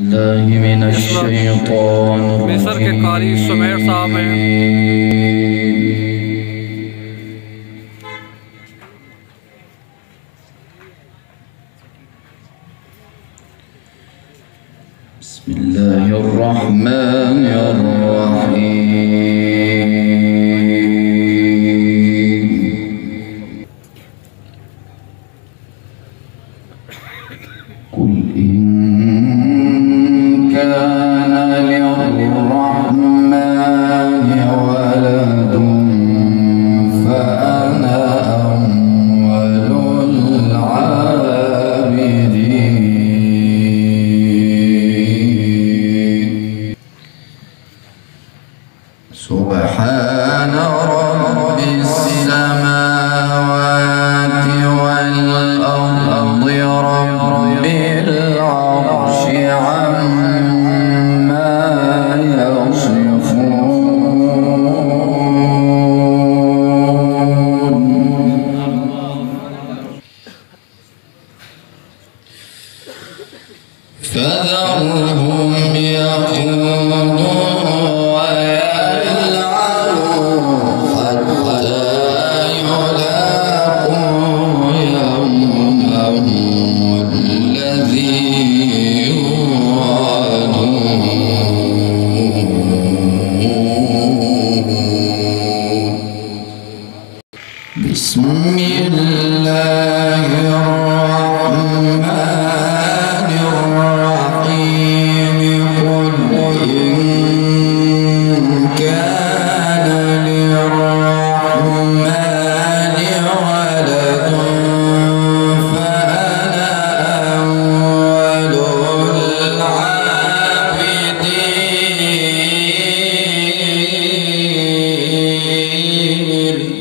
من الشيطان मिस्र के कारी सुमेर साहब हैं। بسم الله الرحمن الرحيم قل إن كان للرحمن ولد فأنا أول العابدين سبحان رب السماوات والأرض رب العرش عما يصفون فذرهم يخوضوا بسم الله الرحمن الرحيم قل إن كان للرحمن ولد فأنا أول العابدين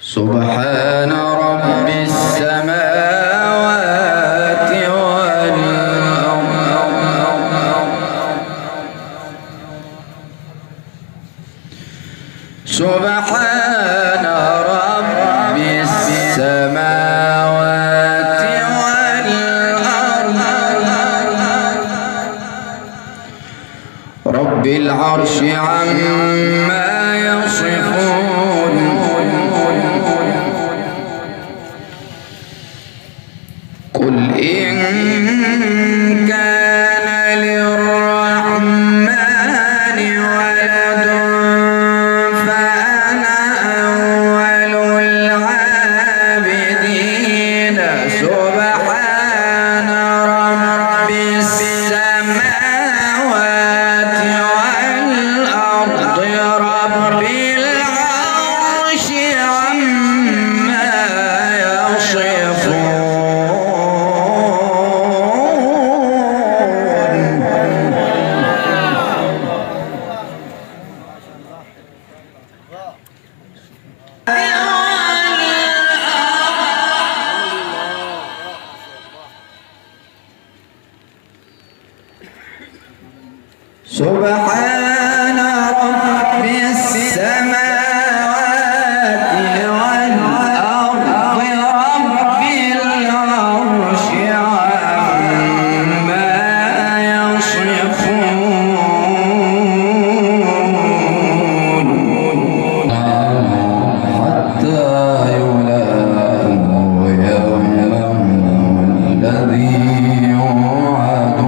سبحان رب السماوات والأرض سبحان رب السماوات والأرض رب العرش عما يصفون قل إن كان للرحمن ولد فأنا أول العابدين سبحان رب السماوات والأرض رب العرش عما يصفون سبحان رب السماوات والأرض رب العرش عما يصفون حتى يلاقوا يومهم الذي يوعدون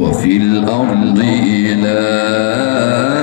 وفي الأرض إله